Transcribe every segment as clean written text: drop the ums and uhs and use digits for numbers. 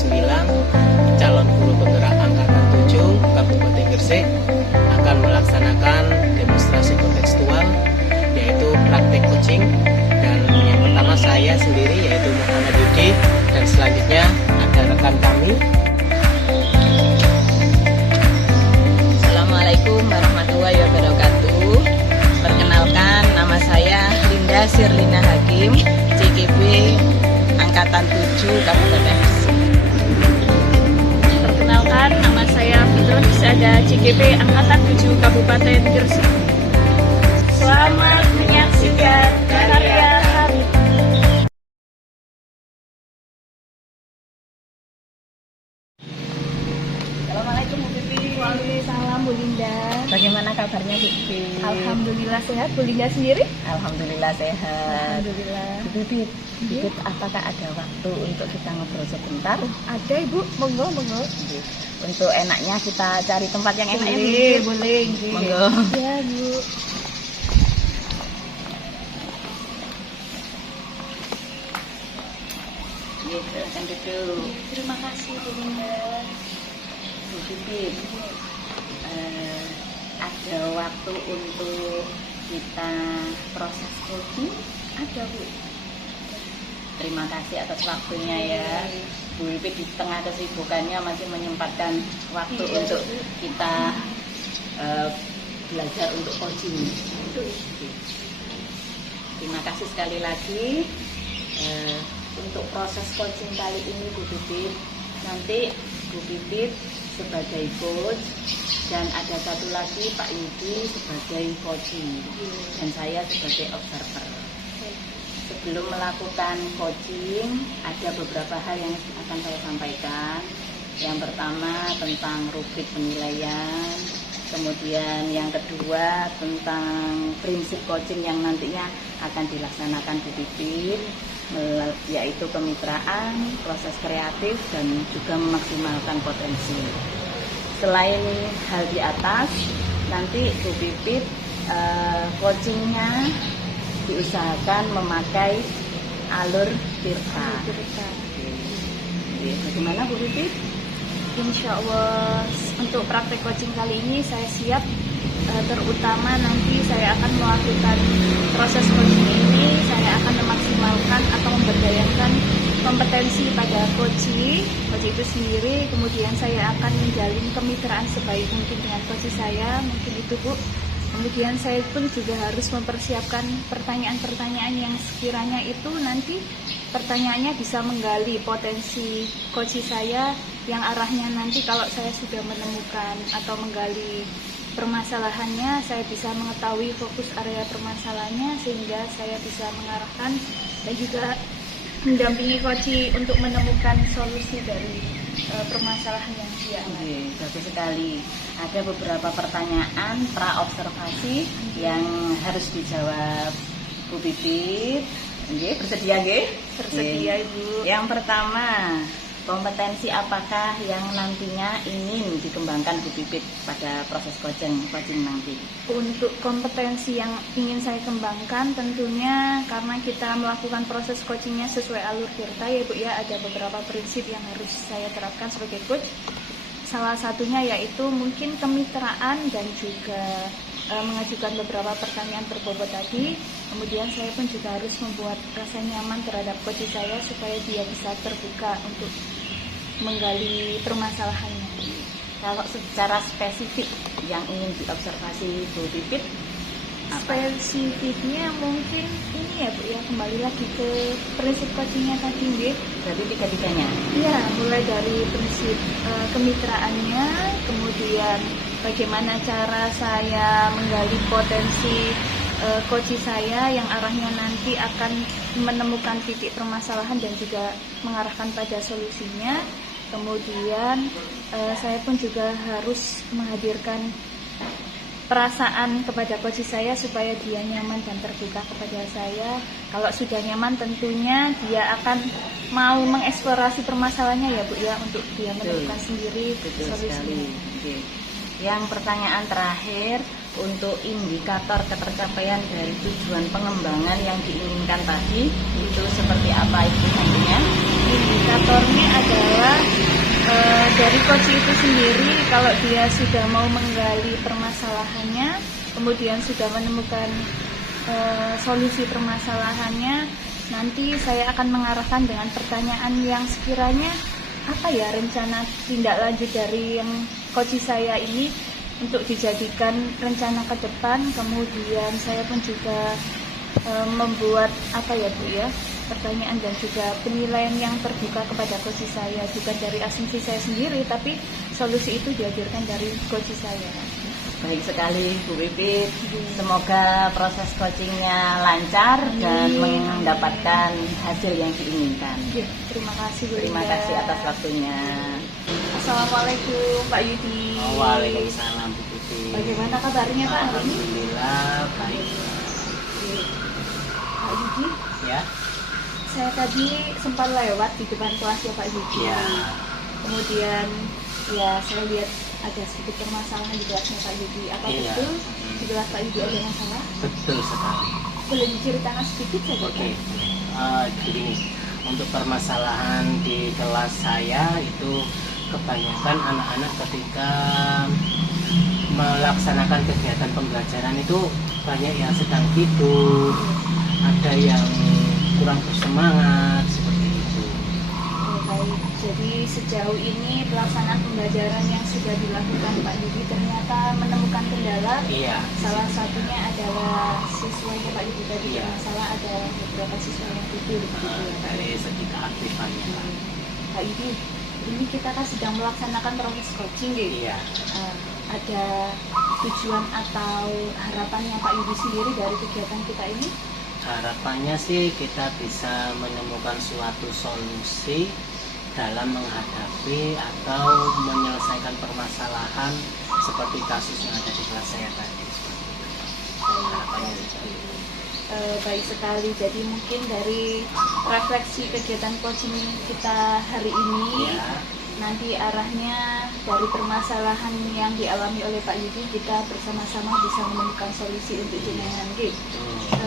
2009, calon guru penggerak angkatan 7 Kabupaten Gresik akan melaksanakan demonstrasi kontekstual, yaitu praktek coaching. Dan yang pertama saya sendiri, yaitu Muhammad Yudi, dan selanjutnya ada rekan kami. Assalamualaikum warahmatullahi wabarakatuh. Perkenalkan, nama saya Linda Sirlina Hakim, CKB Angkatan 7 Kabupaten Gresik. Perkenalkan, nama saya Fitrah Sada, CKB Angkatan 7 Kabupaten Gresik. Selamat menyaksikan karya kami. Assalamualaikum Bu Bibi. Waalaikumsalam Bu Linda. Bagaimana kabarnya Bu Bibi? Alhamdulillah sehat. Bu Linda sendiri? Alhamdulillah sehat. Alhamdulillah. Bu Bibi, apakah ada waktu untuk kita ngobrol sebentar? Ada Ibu, monggo. Untuk enaknya kita cari tempat yang enak ya Bu. Boleh. Monggo. Ya Bu. Silakan duduk. Terima kasih Bu Linda. Bu Bibi, ada waktu untuk kita proses coaching? Ada Bu. Terima kasih atas waktunya ya. Bu Bibi di tengah kesibukannya masih menyempatkan waktu untuk kita belajar untuk coaching. Terima kasih sekali lagi. Untuk proses coaching kali ini Bu Bibit, nanti Bu Bibit sebagai coach dan ada satu lagi Pak Yudi sebagai coaching dan saya sebagai observer. Sebelum melakukan coaching, ada beberapa hal yang akan saya sampaikan. Yang pertama tentang rubrik penilaian, kemudian yang kedua tentang prinsip coaching yang nantinya akan dilaksanakan Bu Bibit, yaitu kemitraan, proses kreatif, dan juga memaksimalkan potensi. Selain hal di atas, nanti Bu Bibit coachingnya diusahakan memakai alur tirta. Bagaimana Bu Bibit? Insya Allah untuk praktek coaching kali ini saya siap, terutama nanti saya akan melakukan proses coaching ini, saya akan memaksimalkan atau memberdayakan kompetensi pada coach itu sendiri, kemudian saya akan menjalin kemitraan sebaik mungkin dengan coach saya, mungkin itu Bu. Kemudian saya pun juga harus mempersiapkan pertanyaan-pertanyaan yang sekiranya itu nanti pertanyaannya bisa menggali potensi coach saya, yang arahnya nanti kalau saya sudah menemukan atau menggali permasalahannya, saya bisa mengetahui fokus area permasalahannya sehingga saya bisa mengarahkan dan juga mendampingi coach untuk menemukan solusi dari permasalahan yang dia alami. Bagus sekali. Ada beberapa pertanyaan pra-observasi yang harus dijawab Bu Bibit. Bersedia nggih? Bersedia Ibu. Yang pertama, kompetensi apakah yang nantinya ingin dikembangkan Bu Bibit pada proses coaching nanti? Untuk kompetensi yang ingin saya kembangkan, tentunya karena kita melakukan proses coachingnya sesuai alur tirta ya Bu ya, ada beberapa prinsip yang harus saya terapkan sebagai coach. Salah satunya yaitu mungkin kemitraan dan juga mengajukan beberapa pertanyaan berbobot tadi. Kemudian saya pun juga harus membuat rasa nyaman terhadap coach saya supaya dia bisa terbuka untuk menggali permasalahannya. Kalau secara spesifik yang ingin diobservasi Bu Bibit, spesifiknya mungkin ini ya Bu ya, kembali lagi ke prinsip coachingnya tadi nggih. berarti tiga-tiganya? Iya, mulai dari prinsip kemitraannya, kemudian bagaimana cara saya menggali potensi coach saya yang arahnya nanti akan menemukan titik permasalahan dan juga mengarahkan pada solusinya. Kemudian saya pun juga harus menghadirkan perasaan kepada coach saya supaya dia nyaman dan terbuka kepada saya. Kalau sudah nyaman tentunya dia akan mau mengeksplorasi permasalahannya ya Bu ya, untuk dia menemukan sendiri solusinya. Yang pertanyaan terakhir, untuk indikator ketercapaian dari tujuan pengembangan yang diinginkan tadi itu seperti apa itu nantinya? Indikatornya adalah dari coach itu sendiri, kalau dia sudah mau menggali permasalahannya, kemudian sudah menemukan solusi permasalahannya, nanti saya akan mengarahkan dengan pertanyaan yang sekiranya apa ya rencana tindak lanjut dari yang coach saya ini untuk dijadikan rencana ke depan. Kemudian saya pun juga membuat apa ya Bu ya, pertanyaan dan juga penilaian yang terbuka kepada coach saya, bukan dari asumsi saya sendiri, tapi solusi itu dihadirkan dari coach saya. Baik sekali Bu Pipit, semoga proses coachingnya lancar dan mendapatkan hasil yang diinginkan. Terima kasih Bu Terima Linda. kasih atas waktunya. Assalamualaikum Pak Yudi. Waalaikumsalam Bu Putih. Bagaimana kabarnya Pak hari ini? Alhamdulillah baik. Pak Yudi, Ya. saya tadi sempat lewat di depan kelasnya Pak Yudi. Ya. Kemudian ya saya lihat ada sedikit permasalahan di kelasnya Pak Yudi. Apa Iya. betul di kelas Pak Yudi ada masalah? Betul sekali. Boleh diceritakan sedikit saja Oke. Pak? Jadi nih, untuk permasalahan di kelas saya itu kebanyakan anak-anak ketika melaksanakan kegiatan pembelajaran itu banyak yang sedang tidur, ada yang kurang bersemangat seperti itu. Oh, baik. Jadi sejauh ini pelaksanaan pembelajaran yang sudah dilakukan Pak Yudi ternyata menemukan kendala. Iya. Salah satunya adalah siswanya Pak Yudi tadi Iya. bermasalah, ada beberapa siswa yang tidur. Dari segi keaktifannya. Pak Yudi, ini kita kan sedang melaksanakan proses coaching gitu. Iya. Ada tujuan atau harapannya Pak Yudi sendiri dari kegiatan kita ini? Harapannya sih kita bisa menemukan suatu solusi dalam menghadapi atau menyelesaikan permasalahan seperti kasus yang ada di kelas saya tadi. Harapannya seperti itu. Baik sekali. Jadi mungkin dari refleksi kegiatan coaching kita hari ini, Ya. nanti arahnya dari permasalahan yang dialami oleh Pak Yudi, kita bersama-sama bisa menemukan solusi untuk jenengan gitu.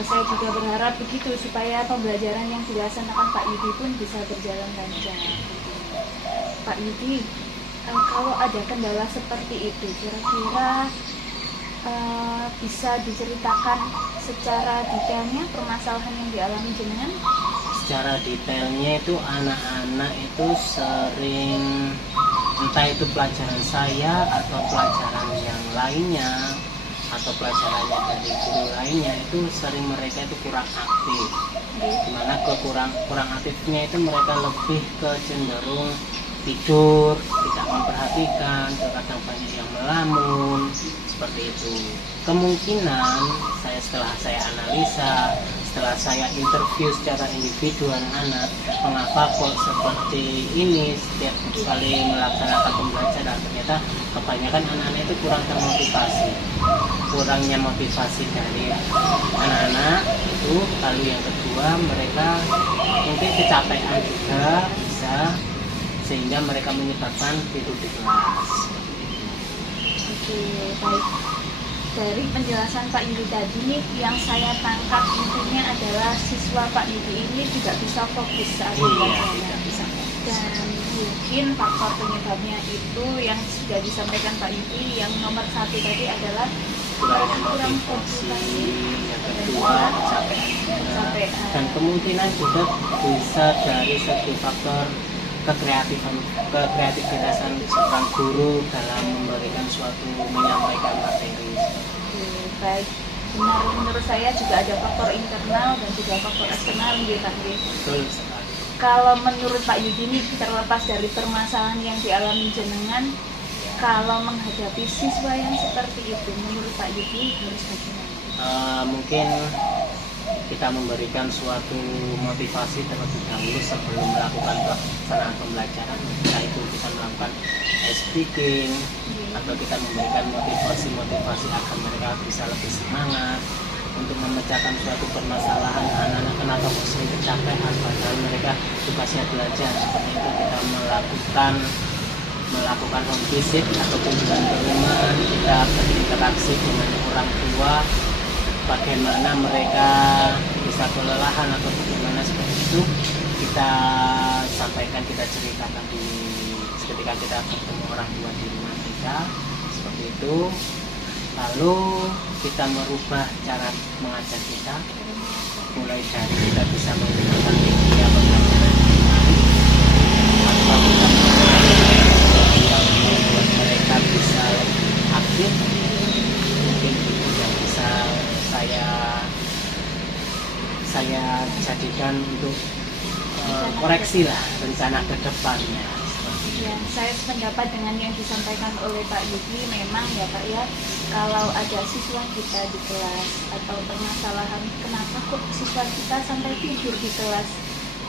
Saya juga berharap begitu supaya pembelajaran yang dilaksanakan Pak Yudi pun bisa berjalan lancar. Pak Yudi, kalau ada kendala seperti itu, kira-kira bisa diceritakan secara detailnya permasalahan yang dialami jenengan? Secara detailnya itu anak-anak itu sering, entah itu pelajaran saya atau pelajaran yang lainnya atau pelajarannya dari guru lainnya, itu sering mereka itu kurang aktif. Dimana kurang aktifnya itu mereka lebih ke cenderung tidur, tidak memperhatikan, terkadang banyak yang melamun seperti itu. Kemungkinan setelah saya analisa, setelah saya interview secara individu anak-anak, mengapa kok seperti ini setiap kali melaksanakan pembelajaran, ternyata kebanyakan anak-anak itu kurang termotivasi. Kurangnya motivasi dari anak-anak itu, lalu yang kedua mereka mungkin kecapean juga bisa, sehingga mereka menyebabkan tidur di kelas. Oke, baik. Dari penjelasan Pak Yudi tadi nih, yang saya tangkap intinya adalah siswa Pak Yudi ini tidak bisa fokus saat belajar. Tidak bisa. Dan mungkin faktor penyebabnya itu yang sudah disampaikan Pak Yudi, yang nomor satu tadi adalah kurang fokus tadi. Yang kedua kecapean, dan kemungkinan juga bisa dari segi faktor kekreativitasan seorang guru dalam memberikan suatu menyampaikan materi. Baik, benar, menurut saya juga ada faktor internal dan juga faktor eksternal gitu Pak Yudi. Betul sekali. Kalau menurut Pak Yudi ini, terlepas dari permasalahan yang dialami jenengan, kalau menghadapi siswa yang seperti itu, menurut Pak Yudi harus bagaimana? Mungkin kita memberikan suatu motivasi terlebih dahulu sebelum melakukan pelaksanaan pembelajaran. Kita itu bisa melakukan ice breaking, atau kita memberikan motivasi agar mereka bisa lebih semangat untuk memecahkan suatu permasalahan. Anak-anak kenapa kok sering kecapean padahal mereka tugasnya belajar. Seperti itu kita melakukan home visit atau kunjungan ke rumah, kita berinteraksi dengan orang tua, bagaimana mereka bisa kelelahan atau bagaimana seperti itu, kita sampaikan, kita ceritakan di ketika kita bertemu orang tua di rumah kita seperti itu, lalu kita merubah cara mengajar kita, mulai dari kita bisa menggunakan media pembelajaran atau kita yang membuat mereka bisa aktif, mungkin itu yang bisa saya jadikan untuk koreksi lah rencana ke depannya. Ya, saya sependapat dengan yang disampaikan oleh Pak Yudi. Memang ya Pak ya, kalau ada siswa kita di kelas atau permasalahan kenapa kok siswa kita sampai tidur di kelas,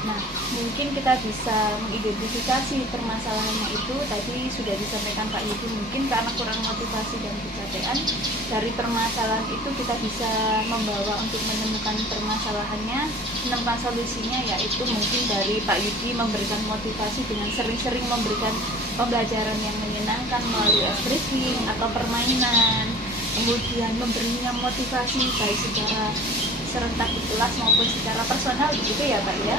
nah mungkin kita bisa mengidentifikasi permasalahannya itu. Tadi sudah disampaikan Pak Yudi, mungkin karena kurang motivasi dan kecapean. Dari permasalahan itu kita bisa membawa untuk menemukan permasalahannya, menemukan solusinya, yaitu mungkin dari Pak Yudi memberikan motivasi dengan sering-sering memberikan pembelajaran yang menyenangkan melalui extracting atau permainan, kemudian memberinya motivasi baik secara serentak di kelas maupun secara personal, begitu ya Pak ya.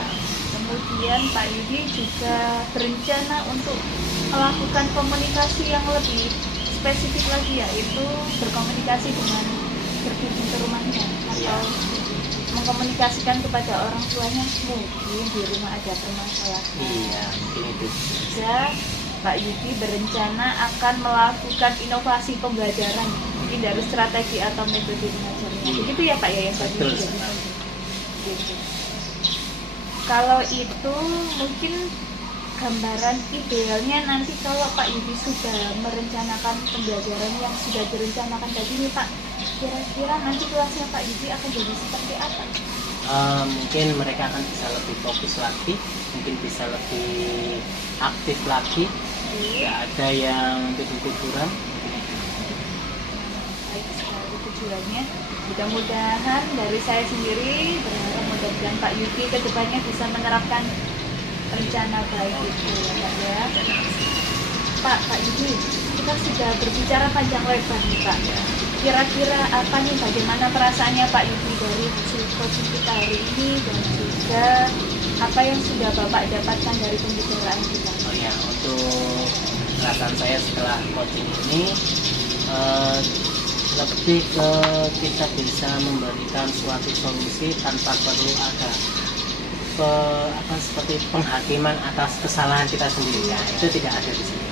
Kemudian Pak Yudi juga berencana untuk melakukan komunikasi yang lebih spesifik lagi, yaitu berkomunikasi dengan berkunjung ke rumahnya atau mengkomunikasikan kepada orang tuanya mungkin di rumah ada permasalahan. Iya, mungkin itu. Juga Pak Yudi berencana akan melakukan inovasi pembelajaran, mungkin dari strategi atau metode mengajarnya. Begitu ya Pak ya yang tadi Betul. gitu. Kalau itu mungkin gambaran idealnya nanti kalau Pak Yudi sudah merencanakan pembelajaran yang sudah direncanakan tadi nih Pak, kira-kira nanti kelasnya Pak Yudi akan jadi seperti apa? Mungkin mereka akan bisa lebih fokus lagi, mungkin bisa lebih aktif lagi, nggak ada yang tidur-tiduran. Baik sekali tujuannya. Mudah-mudahan dari saya sendiri berharap mudah-mudahan Pak Yudi kedepannya bisa menerapkan rencana baik itu ya Pak ya. Pak Yudi, kita sudah berbicara panjang lebar nih Pak. Kira-kira apa nih, bagaimana perasaannya Pak Yudi dari hasil coaching kita hari ini, dan juga apa yang sudah Bapak dapatkan dari pembicaraan kita? Oh ya, untuk perasaan saya setelah coaching ini lebih ke kita bisa memberikan suatu solusi tanpa perlu ada seperti penghakiman atas kesalahan kita sendiri. Ya, itu tidak ada di sini.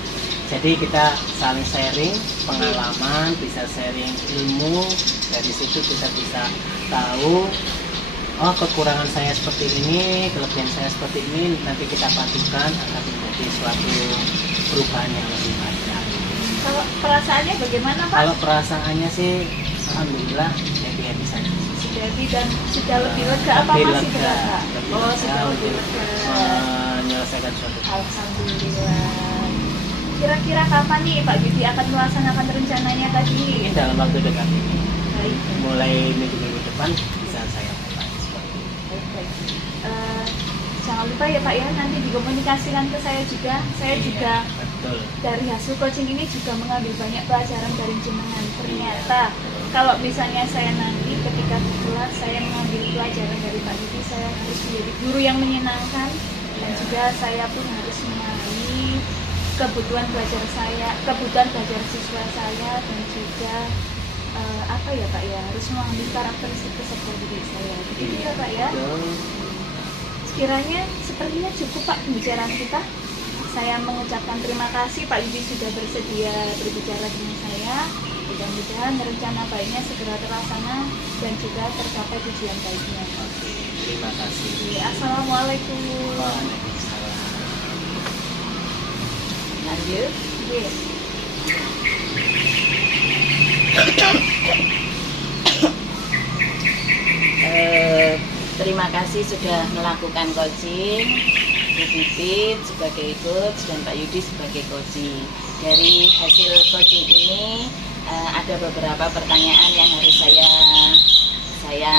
Jadi kita saling sharing pengalaman, bisa sharing ilmu. Dari situ kita bisa tahu, oh kekurangan saya seperti ini, kelebihan saya seperti ini. Nanti kita padukan akan menjadi suatu perubahan yang lebih baik. Kalau perasaannya bagaimana Pak? Kalau perasaannya sih, alhamdulillah happy saja. Sudah happy dan sudah lebih lega apa Lebih masih lega, berasa? lebih Oh lega sudah lebih untuk lega. menyelesaikan suatu. Alhamdulillah. Kira-kira kapan nih Pak Yudi akan melaksanakan rencananya tadi? Ini dalam waktu dekat ini, Baik. mulai minggu-minggu depan bisa saya mulai seperti itu. Baik. Jangan lupa ya Pak ya, nanti dikomunikasikan ke saya juga. Saya juga Betul. dari hasil coaching ini juga mengambil banyak pelajaran dari jenengan. Ternyata kalau misalnya saya nanti ketika di kelas saya mengambil pelajaran dari Pak Yudi, saya harus menjadi guru yang menyenangkan, dan juga saya pun harus memahami kebutuhan belajar saya, kebutuhan belajar siswa saya, dan juga apa ya Pak ya, harus mengambil karakteristik peserta didik saya. Begitu ya Pak ya. Betul. Sekiranya sepertinya cukup Pak pembicaraan kita. Saya mengucapkan terima kasih Pak Yudi sudah bersedia berbicara dengan saya. Mudah-mudahan rencana baiknya segera terlaksana dan juga tercapai tujuan baiknya. Oke, terima kasih. Assalamualaikum. Waalaikumsalam. Lanjut. Yes. Terima kasih sudah melakukan coaching, Bu Pipit sebagai coach dan Pak Yudi sebagai coaching. Dari hasil coaching ini ada beberapa pertanyaan yang harus saya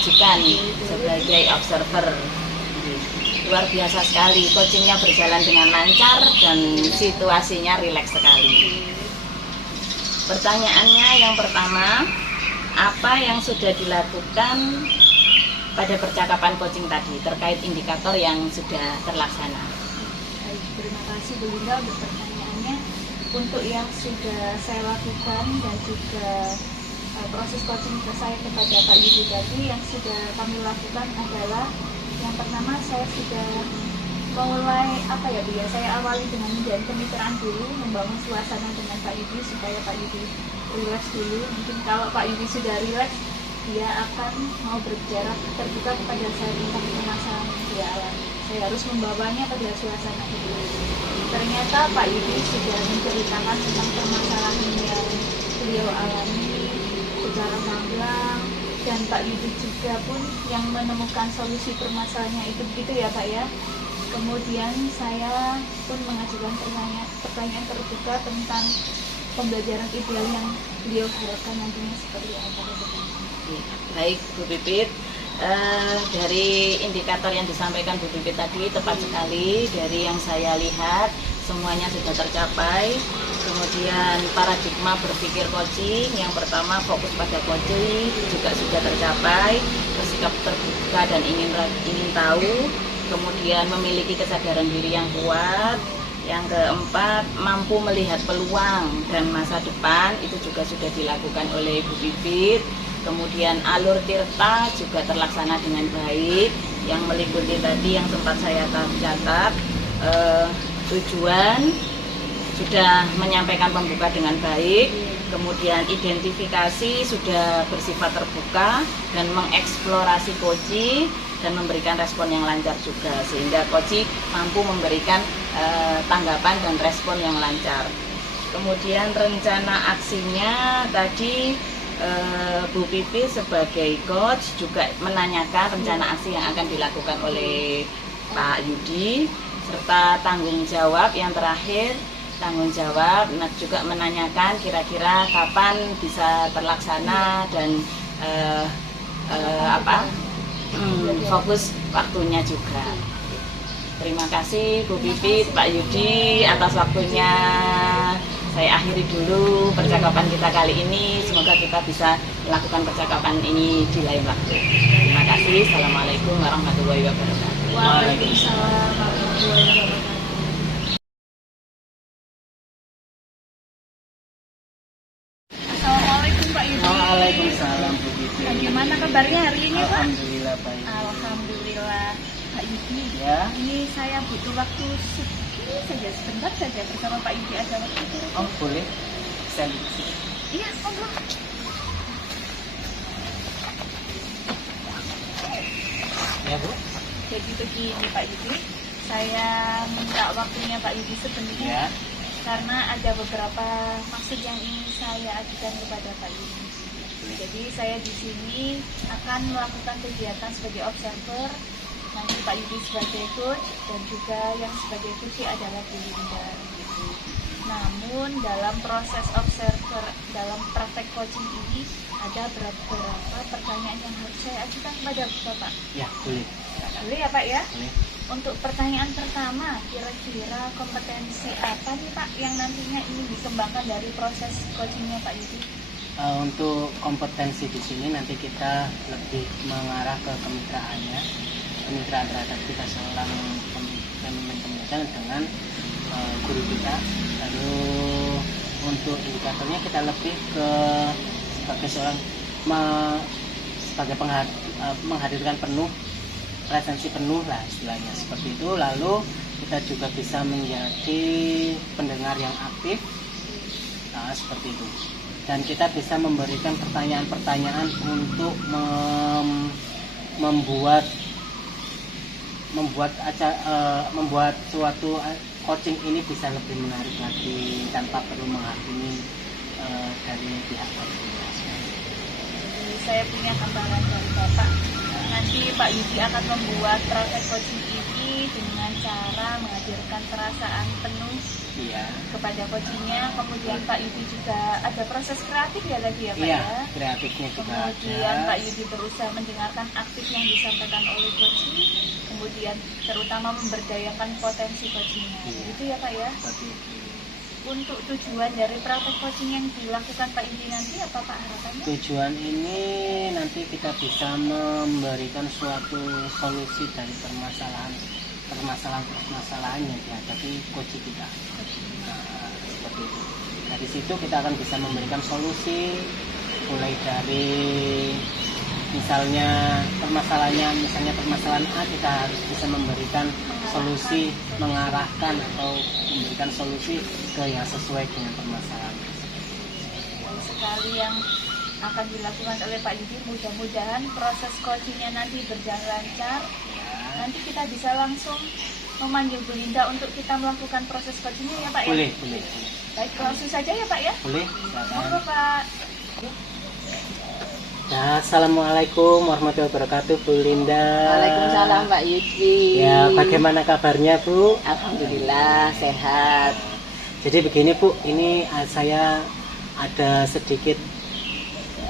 ajukan sebagai observer. Luar biasa sekali, coachingnya berjalan dengan lancar dan situasinya rileks sekali. Pertanyaannya yang pertama, apa yang sudah dilakukan pada percakapan coaching tadi terkait indikator yang sudah terlaksana? Baik, terima kasih Bu Linda untuk pertanyaannya. Untuk yang sudah saya lakukan dan juga proses coaching saya kepada Pak Yudi tadi, yang sudah kami lakukan adalah yang pertama saya sudah mulai saya awali dengan menjalin kemitraan dulu, membangun suasana dengan Pak Yudi supaya Pak Yudi rileks dulu. Mungkin kalau Pak Yudi sudah rileks, dia akan mau berbicara terbuka kepada saya tentang permasalahan yang dia alami. Saya harus membawanya pada suasana itu. Ternyata Pak Yudi sudah menceritakan tentang permasalahan yang beliau alami secara gamblang, dan Pak Yudi juga pun yang menemukan solusi permasalahannya itu, begitu ya Pak ya. Kemudian saya pun mengajukan pertanyaan terbuka tentang pembelajaran ideal yang beliau harapkan nantinya seperti apa. Baik Bu Pipit, dari indikator yang disampaikan Bu Pipit tadi tepat sekali. Dari yang saya lihat semuanya sudah tercapai. Kemudian paradigma berpikir coaching, yang pertama fokus pada coaching juga sudah tercapai. Bersikap terbuka dan ingin tahu. Kemudian memiliki kesadaran diri yang kuat. Yang keempat, mampu melihat peluang dan masa depan, itu juga sudah dilakukan oleh Bu Pipit. Kemudian alur tirta juga terlaksana dengan baik. Yang meliputi tadi yang sempat saya catat, tujuan sudah menyampaikan pembuka dengan baik. Kemudian identifikasi sudah bersifat terbuka dan mengeksplorasi coaching dan memberikan respon yang lancar juga, sehingga coaching mampu memberikan tanggapan dan respon yang lancar. Kemudian rencana aksinya tadi Bu Pipi sebagai coach juga menanyakan rencana aksi yang akan dilakukan oleh Pak Yudi, serta tanggung jawab yang terakhir, tanggung jawab juga menanyakan kira-kira kapan bisa terlaksana dan fokus waktunya juga. Terima kasih Bu Pipit, Pak Yudi atas waktunya. Saya akhiri dulu percakapan kita kali ini. Semoga kita bisa melakukan percakapan ini di lain waktu. Terima kasih. Assalamualaikum warahmatullahi wabarakatuh. Waalaikumsalam warahmatullahi wabarakatuh. Assalamualaikum Pak Yudi. Waalaikumsalam Bu Bibi. Bagaimana kabarnya hari ini Pak? Alhamdulillah baik. Alhamdulillah. Pak Yudi, Ya. ini saya butuh waktu sebentar saja bersama Pak Yudi, ada waktu kira-kira? Oh boleh. Saya Iya, ngobrol. ya Bu. Jadi begini Pak Yudi, saya minta waktunya Pak Yudi sebentar, Ya. karena ada beberapa maksud yang ingin saya ajukan kepada Pak Yudi. Jadi saya di sini akan melakukan kegiatan sebagai observer, nanti Pak Yudi sebagai coach, dan juga yang sebagai coach adalah Bu Linda. Gitu. Namun dalam proses observer, dalam praktek coaching ini ada beberapa pertanyaan yang harus saya ajukan kepada Bapak. Ya boleh. Boleh ya Pak ya? Boleh. Untuk pertanyaan pertama, kira-kira kompetensi apa nih Pak yang nantinya ingin dikembangkan dari proses coachingnya Pak Yudi? Untuk kompetensi di sini nanti kita lebih mengarah ke kemitraannya, kemitraan terhadap kita seorang pemimpin kemudian dengan guru kita. Lalu untuk indikatornya kita lebih ke sebagai seorang menghadirkan penuh presensi penuh lah istilahnya seperti itu. Lalu kita juga bisa menjadi pendengar yang aktif, nah seperti itu. Dan kita bisa memberikan pertanyaan-pertanyaan untuk membuat suatu coaching ini bisa lebih menarik lagi tanpa perlu menghakimi dari pihak coaching. Saya punya tambahan dari Bapak. Nanti Pak Yudi akan membuat praktek coaching ini dengan cara menghadirkan perasaan penuh kepada coachingnya. Kemudian Pak Yudi juga ada proses kreatif ya tadi ya Pak Iya, ya. kreatifnya juga Kemudian ada. Pak Yudi berusaha mendengarkan aktif yang disampaikan oleh coaching. Kemudian terutama memberdayakan potensi coachingnya. Iya. Gitu ya Pak ya. Seperti itu. Untuk tujuan dari praktek coaching yang dilakukan Pak Yudi nanti apa Pak harapannya? Tujuan ini nanti kita bisa memberikan suatu solusi dari permasalahan permasalahan yang dihadapi coach kita. Nah, seperti itu. Dari situ kita akan bisa memberikan solusi, mulai dari misalnya permasalahan A, kita harus bisa memberikan solusi, mengarahkan atau memberikan solusi ke yang sesuai dengan permasalahan. Baik sekali yang akan dilakukan oleh Pak Yudi, mudah-mudahan proses coachingnya nanti berjalan lancar. Nanti kita bisa langsung memanggil Bu Linda untuk kita melakukan proses coachingnya ya Pak ya? Boleh. Baik, langsung saja ya Pak ya? Boleh. Monggo Pak. Ya, assalamualaikum warahmatullahi wabarakatuh, Bu Linda. Waalaikumsalam Pak Yudi. Ya, bagaimana kabarnya Bu? Alhamdulillah sehat. Jadi begini Bu, ini saya ada sedikit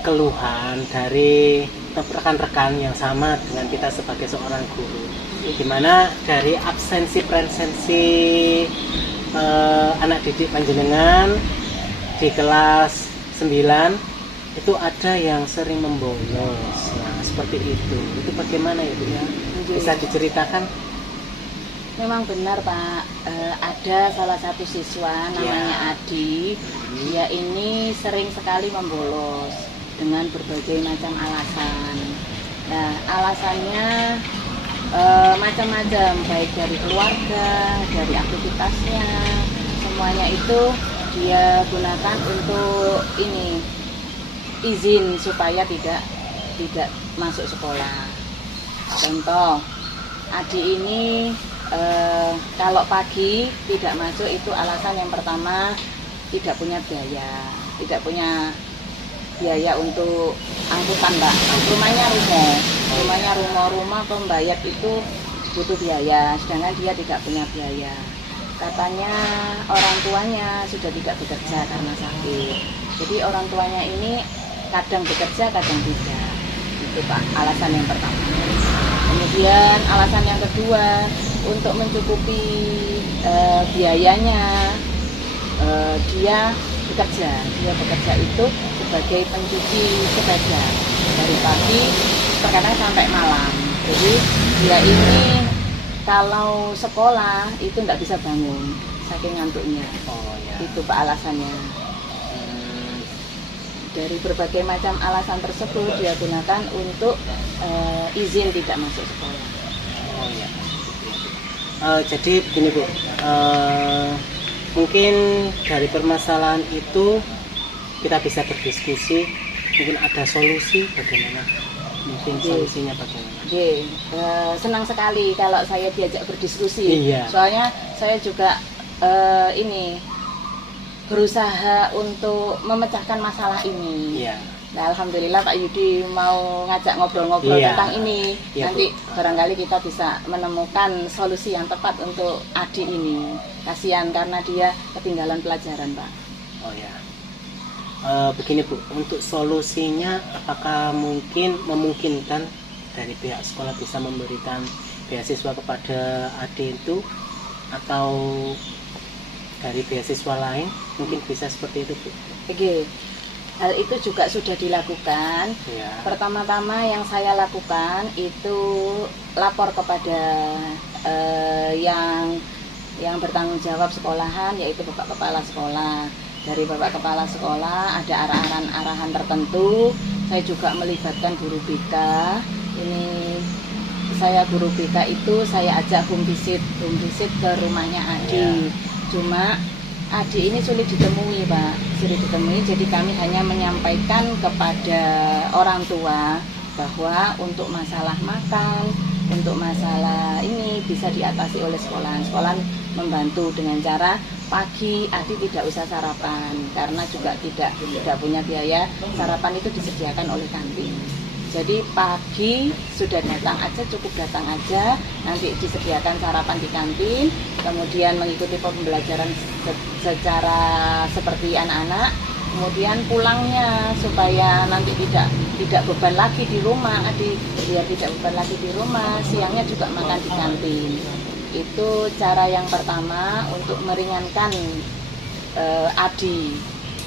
keluhan dari rekan-rekan yang sama dengan kita sebagai seorang guru, dimana dari absensi presensi anak didik panjenengan di kelas 9 itu ada yang sering membolos. Nah, seperti itu bagaimana ya Bu ya? Bisa diceritakan? Memang benar Pak, ada salah satu siswa namanya Adi. Dia ini sering sekali membolos dengan berbagai macam alasan. Nah, alasannya macam-macam, baik dari keluarga, dari aktivitasnya, semuanya itu dia gunakan untuk ini, izin supaya tidak masuk sekolah. Contoh, Adi ini kalau pagi tidak masuk itu alasan yang pertama, tidak punya biaya untuk angkutan Mbak. Rumahnya rumah pembayat itu butuh biaya, sedangkan dia tidak punya biaya. Katanya orang tuanya sudah tidak bekerja karena sakit. Jadi orang tuanya ini kadang bekerja, kadang tidak. Itu Pak, alasan yang pertama. Kemudian alasan yang kedua, untuk mencukupi biayanya, dia bekerja itu sebagai pencuci sepeda dari pagi terkadang sampai malam. Jadi dia ini kalau sekolah itu tidak bisa bangun saking ngantuknya. Itu Pak alasannya. Dari berbagai macam alasan tersebut dia gunakan untuk izin tidak masuk sekolah. Jadi begini Bu, mungkin dari permasalahan itu kita bisa berdiskusi, mungkin ada solusi bagaimana, solusinya bagaimana. Senang sekali kalau saya diajak berdiskusi. Iya. Soalnya saya juga berusaha untuk memecahkan masalah ini. Iya. Nah, alhamdulillah Pak Yudi mau ngajak ngobrol-ngobrol tentang ini. Iya, Nanti Bu. barangkali kita bisa menemukan solusi yang tepat untuk Adi ini. Kasihan karena dia ketinggalan pelajaran, Pak. Begini Bu, untuk solusinya apakah memungkinkan dari pihak sekolah bisa memberikan beasiswa kepada Adi itu, atau dari beasiswa lain mungkin bisa seperti itu Bu? Oke. Hal itu juga sudah dilakukan. Ya. Pertama-tama yang saya lakukan itu lapor kepada yang bertanggung jawab sekolahan, yaitu Bapak Kepala Sekolah. Dari Bapak Kepala Sekolah ada arahan tertentu. Saya juga melibatkan guru BK. Ini saya guru BK itu saya ajak home visit ke rumahnya Adi. Ya. Cuma Adi ini sulit ditemui Pak, jadi kami hanya menyampaikan kepada orang tua bahwa untuk masalah makan, untuk masalah ini bisa diatasi oleh sekolah membantu dengan cara pagi Adi tidak usah sarapan karena juga tidak punya biaya, sarapan itu disediakan oleh kantin. Jadi pagi sudah cukup datang aja, nanti disediakan sarapan di kantin, kemudian mengikuti pembelajaran secara seperti anak-anak, kemudian pulangnya supaya nanti tidak beban lagi di rumah, biar tidak beban lagi di rumah, siangnya juga makan di kantin. Itu cara yang pertama untuk meringankan Adi.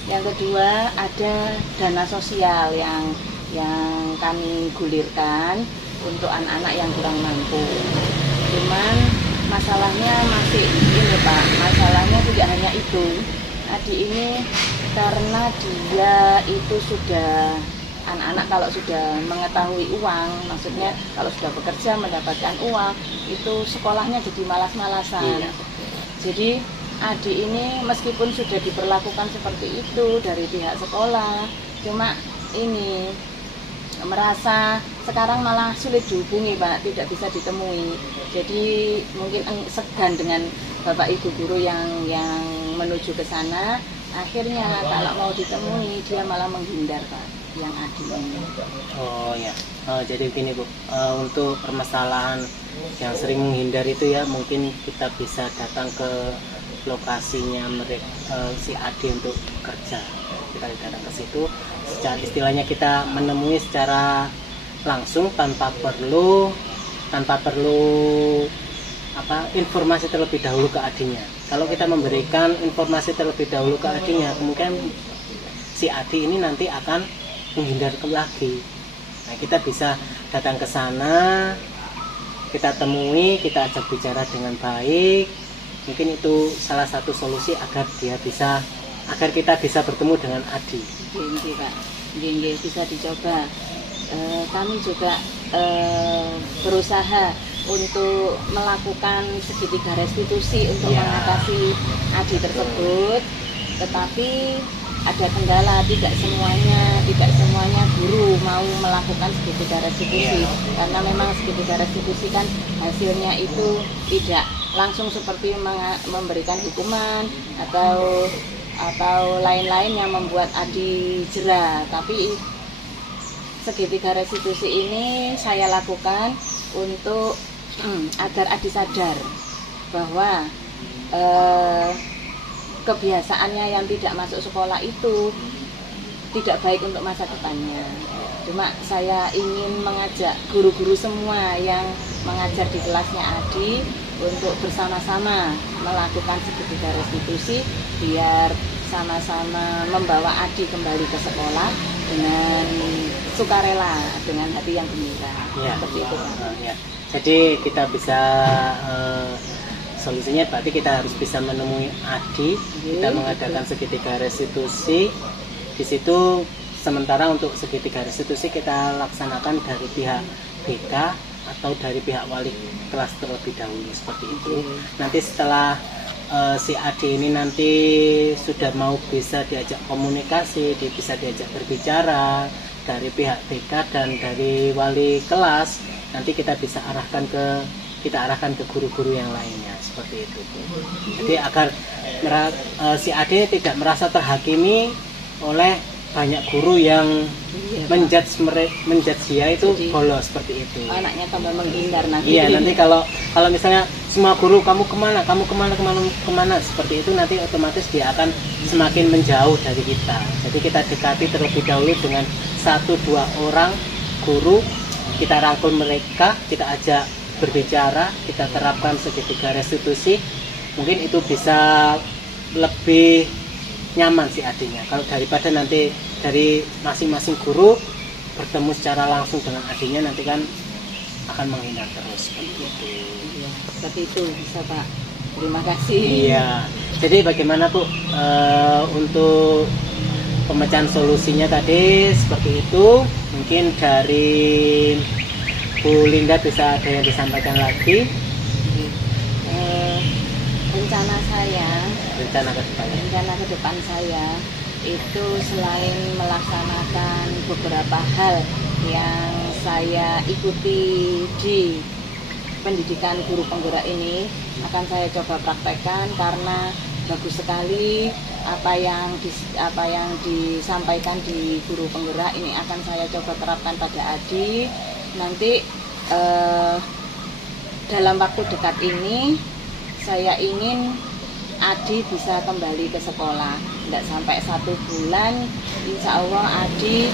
Yang kedua ada dana sosial yang kami gulirkan untuk anak-anak yang kurang mampu. Cuman masalahnya masih ini Pak, masalahnya tidak hanya itu. Adi ini karena dia itu sudah anak-anak kalau sudah mengetahui uang, maksudnya kalau sudah bekerja mendapatkan uang, itu sekolahnya jadi malas-malasan. Iya. Jadi Adi ini meskipun sudah diperlakukan seperti itu dari pihak sekolah, cuma ini merasa sekarang malah sulit dihubungi Pak, tidak bisa ditemui. Jadi mungkin segan dengan Bapak Ibu guru yang menuju ke sana. Akhirnya kalau mau ditemui dia malah menghindar Pak, yang Adi ini. Oh ya, jadi begini Bu, untuk permasalahan yang sering menghindar itu ya mungkin kita bisa datang ke lokasinya mereka, si Adi untuk kerja. Kita datang ke situ, secara istilahnya kita menemui secara langsung tanpa perlu informasi terlebih dahulu ke Adinya. Kalau kita memberikan informasi terlebih dahulu ke Adinya, kemungkinan si Adi ini nanti akan menghindar lagi. Nah, kita bisa datang ke sana, kita temui, kita ajak bicara dengan baik. Mungkin itu salah satu solusi agar kita bisa bertemu dengan Adi. Gini Pak, gini bisa dicoba. Kami juga berusaha untuk melakukan segitiga restitusi untuk mengatasi Adi tersebut, tetapi ada kendala, tidak semuanya guru mau melakukan segitiga restitusi, karena memang segitiga restitusi kan hasilnya itu tidak langsung seperti memberikan hukuman atau lain-lain yang membuat Adi jera. Tapi segitiga restitusi ini saya lakukan untuk agar Adi sadar bahwa kebiasaannya yang tidak masuk sekolah itu tidak baik untuk masa depannya. Cuma saya ingin mengajak guru-guru semua yang mengajar di kelasnya Adi untuk bersama-sama melakukan segitiga restitusi biar sama-sama membawa Adi kembali ke sekolah dengan sukarela, dengan hati yang gembira. Ya, seperti itu Pak. Ya. Jadi kita bisa solusinya berarti kita harus bisa menemui Adi, kita mengadakan segitiga restitusi. Di situ sementara untuk segitiga restitusi kita laksanakan dari pihak BK atau dari pihak wali kelas terlebih dahulu seperti itu. Nanti setelah si Adi ini nanti sudah mau bisa diajak komunikasi, bisa diajak berbicara dari pihak BK dan dari wali kelas, nanti kita bisa arahkan ke guru-guru yang lainnya seperti itu. Jadi agar si Adi tidak merasa terhakimi oleh banyak guru yang menjudge dia itu bolos seperti itu. Anaknya tambah menghindar nanti. Iya, nanti kalau misalnya semua guru kamu kemana seperti itu, nanti otomatis dia akan semakin menjauh dari kita. Jadi kita dekati terlebih dahulu dengan 1-2 orang guru, kita rangkul mereka, kita ajak berbicara, kita terapkan segitiga restitusi. Mungkin itu bisa lebih nyaman si Adinya, kalau daripada nanti dari masing-masing guru bertemu secara langsung dengan Adinya, nanti kan akan menghindar terus seperti itu. Iya, seperti itu bisa Pak. Terima kasih. Iya. Jadi bagaimana Bu untuk pemecahan solusinya tadi seperti itu? Mungkin dari Bu Linda bisa ada yang disampaikan lagi? Rencana ke depan saya itu selain melaksanakan beberapa hal yang saya ikuti di pendidikan guru penggerak ini, akan saya coba praktekkan karena bagus sekali apa yang disampaikan di guru penggerak ini, akan saya coba terapkan pada Adi. Nanti dalam waktu dekat ini saya ingin Adi bisa kembali ke sekolah, tidak sampai 1 bulan, insya Allah Adi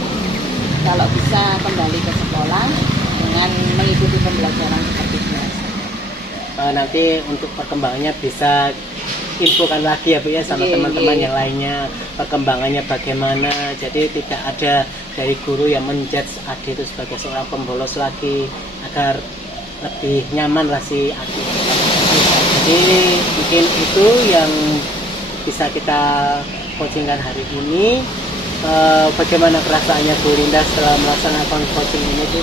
kalau bisa kembali ke sekolah dengan mengikuti pembelajaran seperti biasa. Nanti untuk perkembangannya bisa infokan lagi ya Bu ya sama teman-teman yang lainnya, perkembangannya bagaimana. Jadi tidak ada dari guru yang menjudge Adi itu sebagai seorang pembolos lagi, agar lebih nyaman lah si Adi. Jadi mungkin itu yang bisa kita coachingkan hari ini. Bagaimana perasaannya Bu Linda setelah melaksanakan coaching ini Bu?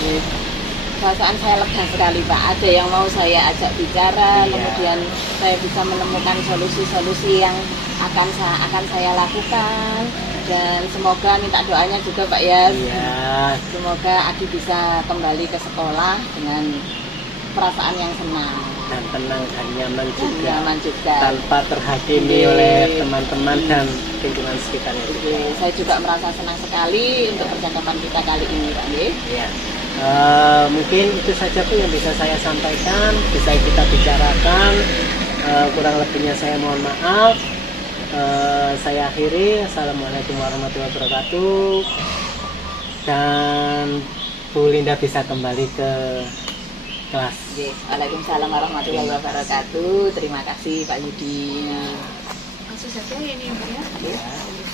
Perasaan saya lega sekali Pak. Ada yang mau saya ajak bicara, Iya. kemudian saya bisa menemukan solusi-solusi yang akan saya lakukan, dan semoga minta doanya juga Pak ya. Iya. Semoga Adi bisa kembali ke sekolah dengan perasaan yang senang Dan tenang dan nyaman dan juga, nyaman juga. tanpa terhakimi Iya. oleh teman-teman dan lingkungan sekitarnya juga. Oke, saya juga merasa senang sekali untuk percakapan kita kali ini Pak. Iya. Mungkin itu saja Bu yang bisa saya sampaikan, bisa kita bicarakan. Kurang lebihnya saya mohon maaf. Saya akhiri. Assalamualaikum warahmatullahi wabarakatuh. Dan Bu Linda bisa kembali ke kelas. Waalaikumsalam warahmatullahi wabarakatuh. Terima kasih Pak Yudi. Langsung saja ini Bu ya.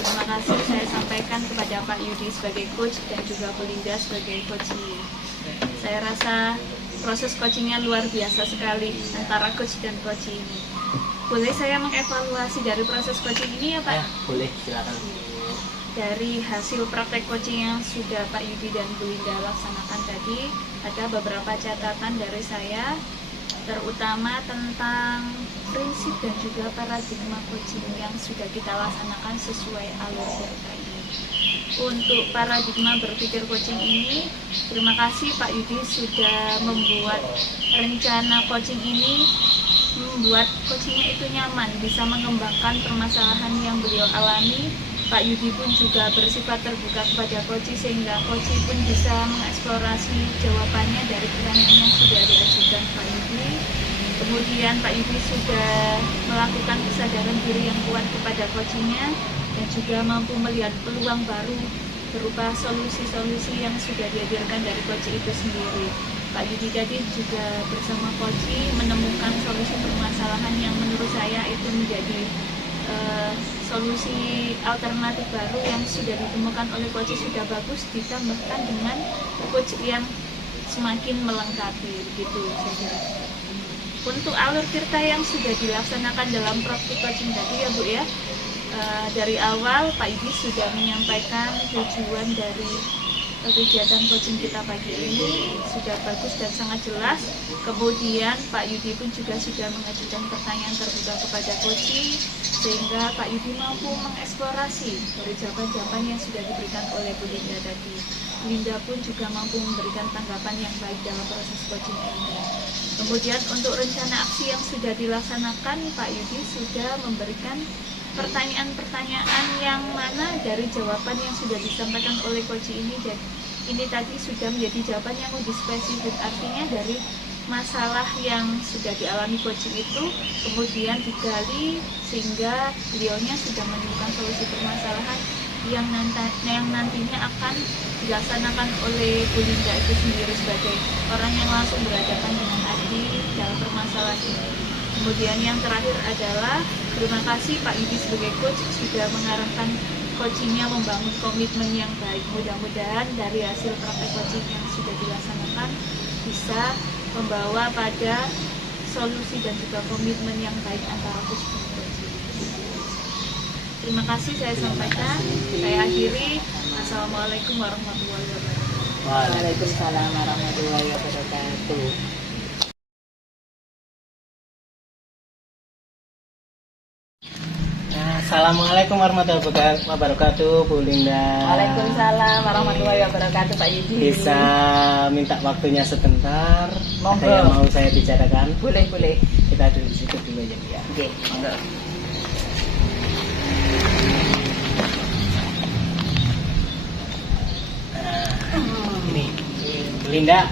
Terima kasih saya sampaikan kepada Pak Yudi sebagai coach dan juga Bu Linda sebagai coachnya. Saya rasa proses coachingnya luar biasa sekali antara coach dan coach ini. Boleh saya mengevaluasi dari proses coaching ini ya Pak? Ya, boleh, silakan. Dari hasil praktek coaching yang sudah Pak Yudi dan Bu Linda laksanakan tadi, ada beberapa catatan dari saya, terutama tentang prinsip dan juga paradigma coaching yang sudah kita laksanakan sesuai alur cerita ini. Untuk paradigma berpikir coaching ini, terima kasih Pak Yudi sudah membuat rencana coaching ini, membuat coachingnya itu nyaman, bisa mengembangkan permasalahan yang beliau alami. Pak Yudi pun juga bersifat terbuka kepada coach, sehingga coach pun bisa mengeksplorasi jawabannya dari pertanyaan yang sudah diajukan Pak Yudi. Kemudian Pak Yudi sudah melakukan kesadaran diri yang kuat kepada coachingnya dan juga mampu melihat peluang baru berupa solusi-solusi yang sudah dihadirkan dari coach itu sendiri. Pak Yudi tadi juga bersama coach menemukan solusi permasalahan yang menurut saya itu menjadi solusi alternatif baru yang sudah ditemukan oleh coach sudah bagus, ditambahkan dengan coach yang semakin melengkapi, begitu saja. Untuk alur cerita yang sudah dilaksanakan dalam praktik coaching tadi ya Bu ya, dari awal Pak Yudi sudah menyampaikan tujuan dari kegiatan coaching kita pagi ini sudah bagus dan sangat jelas. Kemudian Pak Yudi pun juga sudah mengajukan pertanyaan terbuka kepada coach, sehingga Pak Yudi mampu mengeksplorasi dari jawaban-jawaban yang sudah diberikan oleh Bu Linda tadi. Linda pun juga mampu memberikan tanggapan yang baik dalam proses coaching ini. Kemudian untuk rencana aksi yang sudah dilaksanakan, Pak Yudi sudah memberikan pertanyaan-pertanyaan yang mana dari jawaban yang sudah disampaikan oleh coach ini, dan ini tadi sudah menjadi jawaban yang lebih spesifik, artinya dari masalah yang sudah dialami coach itu kemudian digali sehingga beliaunya sudah menemukan solusi permasalahan yang nantinya akan dilaksanakan oleh Bu Linda itu sendiri sebagai orang yang langsung berhadapan dengan Adi dalam permasalahan ini. Kemudian yang terakhir adalah terima kasih Pak Yudi sebagai coach sudah mengarahkan coachingnya membangun komitmen yang baik. Mudah-mudahan dari hasil praktek coaching yang sudah dilaksanakan bisa membawa pada solusi dan juga komitmen yang baik antara coach dan coach. Terima kasih saya sampaikan. Saya akhiri. Assalamualaikum warahmatullahi wabarakatuh. Waalaikumsalam warahmatullahi wabarakatuh. Assalamualaikum warahmatullahi wabarakatuh, Bu Linda. Waalaikumsalam warahmatullahi wabarakatuh Pak Yudi. Bisa minta waktunya sebentar? Monggo. Ada yang mau saya bicarakan? Boleh. Kita duduk di situ dulu aja ya. Oke, monggo. Ini Bu Linda,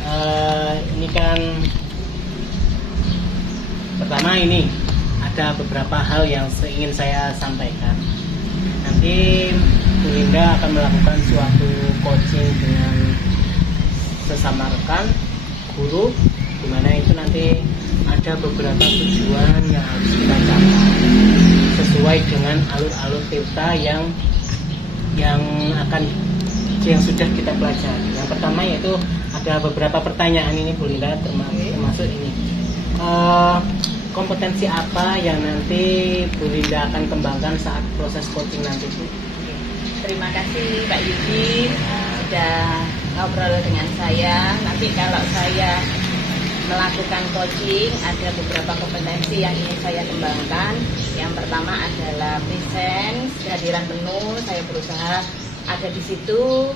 ini kan pertama ini ada beberapa hal yang ingin saya sampaikan. Nanti Bu Linda akan melakukan suatu coaching dengan sesama rekan guru, dimana itu nanti ada beberapa tujuan yang harus kita capai sesuai dengan alur-alur tirta yang sudah kita pelajari. Yang pertama yaitu ada beberapa pertanyaan ini Bu Linda, termasuk ini. kompetensi apa yang nanti Bu Linda akan kembangkan saat proses coaching nanti Bu? Terima kasih Pak Yudi sudah ngobrol dengan saya. Nanti kalau saya melakukan coaching, ada beberapa kompetensi yang ingin saya kembangkan. Yang pertama adalah presence, kehadiran penuh. Saya berusaha ada di situ,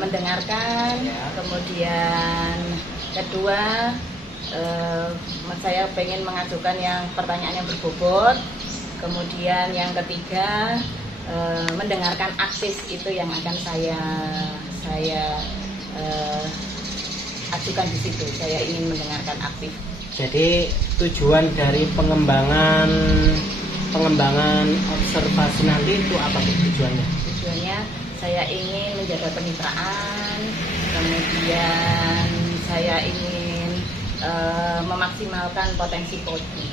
mendengarkan. Kemudian kedua, saya pengen mengajukan yang pertanyaan yang berbobot. Kemudian yang ketiga, mendengarkan aktif itu yang akan saya ajukan di situ. Saya ingin mendengarkan aktif. Jadi tujuan dari pengembangan observasi nanti itu apa Bu tujuannya? Tujuannya saya ingin menjaga pencitraan, kemudian saya ingin memaksimalkan potensi coaching.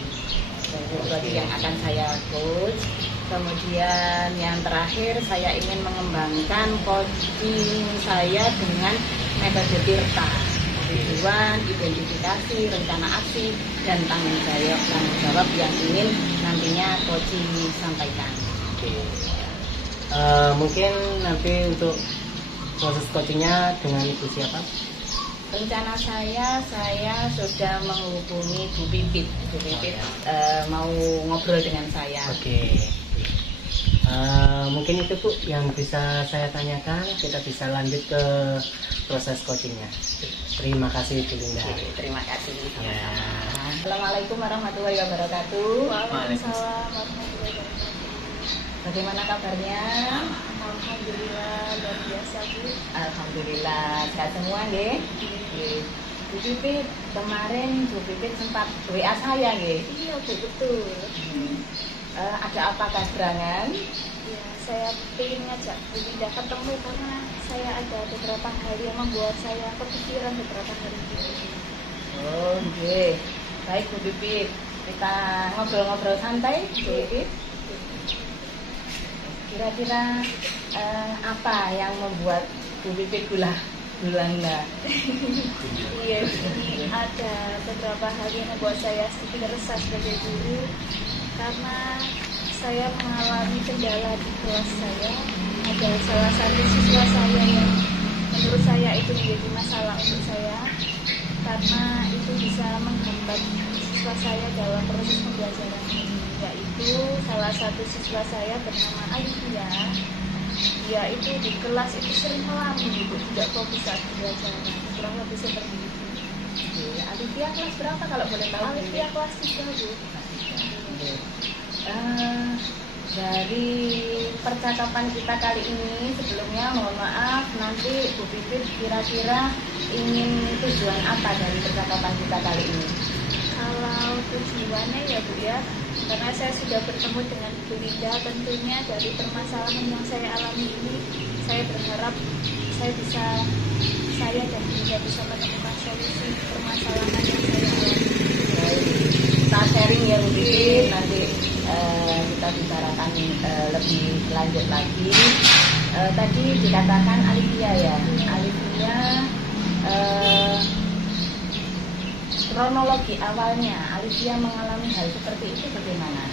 Jadi yang akan saya coach. Kemudian yang terakhir saya ingin mengembangkan coaching saya dengan metode TIRTA. Tujuan, identifikasi, rencana aksi, dan tanggung jawab yang ingin nantinya coaching sampaikan. Oke. Mungkin nanti untuk proses coachingnya dengan Ibu siapa? Rencana saya sudah menghubungi Bu Pipit. Bu Pipit mau ngobrol dengan saya. Oke. Mungkin itu Bu yang bisa saya tanyakan. Kita bisa lanjut ke proses coachingnya. Terima kasih Bu Linda. Terima kasih. Ya. Assalamualaikum warahmatullahi wabarakatuh. Waalaikumsalam warahmatullahi wabarakatuh. Bagaimana kabarnya? Alhamdulillah luar biasa Bu. Alhamdulillah sehat semua nggih. Bu Pipit, kemarin Bu Pipit sempat WA saya nggih. Iya Bu, betul. Ada apakah serangan? Ya, saya ingin ngajak Bu Linda ketemu karena saya ada beberapa hal yang membuat saya kepikiran beberapa hari ini. Oh, nggih. Baik Bu Pipit, kita ngobrol-ngobrol santai Bu Pipit. Kira-kira apa yang membuat Bu Pipit gulana? Iya, ini ada beberapa hal yang membuat saya sedikit resah sebagai guru karena saya mengalami kendala di kelas saya. Ada salah satu siswa saya yang menurut saya itu menjadi masalah untuk saya karena itu bisa menghambat siswa saya dalam proses pembelajaran ini, yaitu salah satu siswa saya bernama Alifia. Dia itu di kelas itu sering melamun gitu, tidak fokus saat belajar, kurang lebih seperti itu. Alifia kelas berapa kalau boleh tahu? Alifia kelas 3 Bu. Dari percakapan kita kali ini, sebelumnya mohon maaf, nanti Bu Pipit kira-kira ingin tujuan apa dari percakapan kita kali ini? Kalau tujuannya ya Bu ya, karena saya sudah bertemu dengan Bu Linda, tentunya dari permasalahan yang saya alami ini, saya berharap saya dan Bu Linda bisa menemukan solusi permasalahan yang saya alami. Kita sharing ya Bu Pipit, nanti kita bicarakan lebih lanjut lagi. Tadi dikatakan Alifia ya, Alifia kronologi awalnya Alifia mengalami hal seperti itu bagaimana?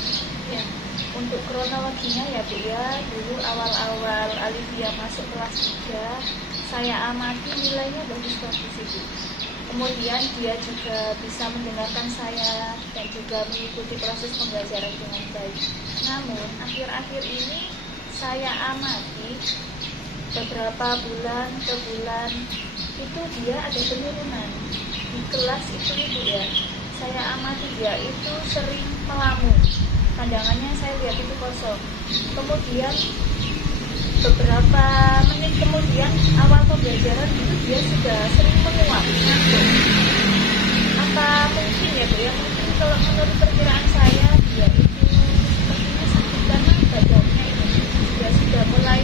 Ya, untuk kronologinya ya Bu ya, dulu awal-awal Alifia masuk kelas 3, saya amati nilainya bagus-bagus itu. Kemudian dia juga bisa mendengarkan saya dan juga mengikuti proses pembelajaran dengan baik. Namun akhir-akhir ini saya amati beberapa bulan ke bulan itu dia ada penurunan di kelas itu Ibu ya. Saya amati dia itu sering melamun, pandangannya saya lihat itu kosong. Kemudian beberapa menit kemudian awal pembelajaran itu dia sudah sering menguap, ngantuk. Apa mungkin ya Bu ya, mungkin kalau menurut perkiraan saya dia itu sepertinya sakit karena badannya itu sudah mulai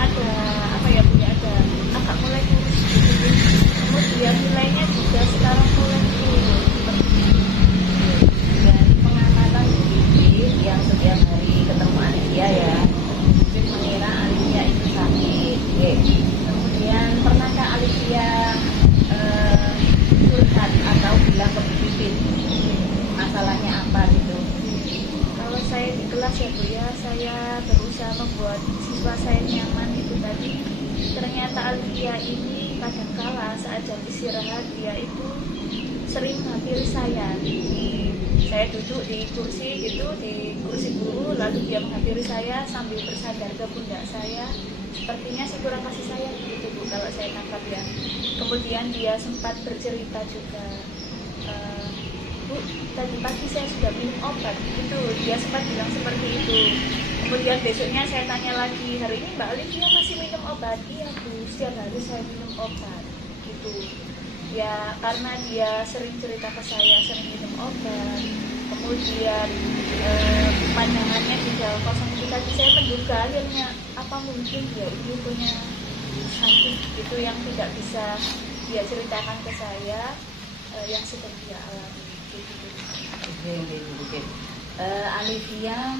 ada apa ya Bu ya, ada agak mulai kurus gitu. Kemudian nilainya juga sekarang mulai turun seperti itu. Dari pengamatan Bu Pipit yang setiap hari ketemu Alifia ya, Pipit mengira Alifia itu sakit. Kemudian pernahkah Alifia curhat atau bilang ke Bu Pipit masalahnya saya di kelas ya Bu ya, saya berusaha membuat siswa saya nyaman itu tadi. Ternyata Alfia ini kadangkala saat jam istirahat dia itu sering menghampiri saya. Saya duduk di kursi gitu, di kursi guru, lalu dia menghampiri saya sambil bersandar ke pundak saya. Sepertinya sih kurang kasih sayang gitu Bu kalau saya tangkap ya. Kemudian dia sempat bercerita juga, Bu, tadi pagi saya sudah minum obat gitu, dia sempat bilang seperti itu. Kemudian besoknya saya tanya lagi, hari ini Mbak Alifia masih minum obat? Iya Bu, setiap hari saya minum obat gitu. Ya karena dia sering cerita ke saya sering minum obat, kemudian pandangannya juga kosong itu tadi, saya menduga akhirnya apa mungkin dia ini punya sakit gitu yang tidak bisa dia ceritakan ke saya, yang sedang dia alami gitu. Oke. Alifia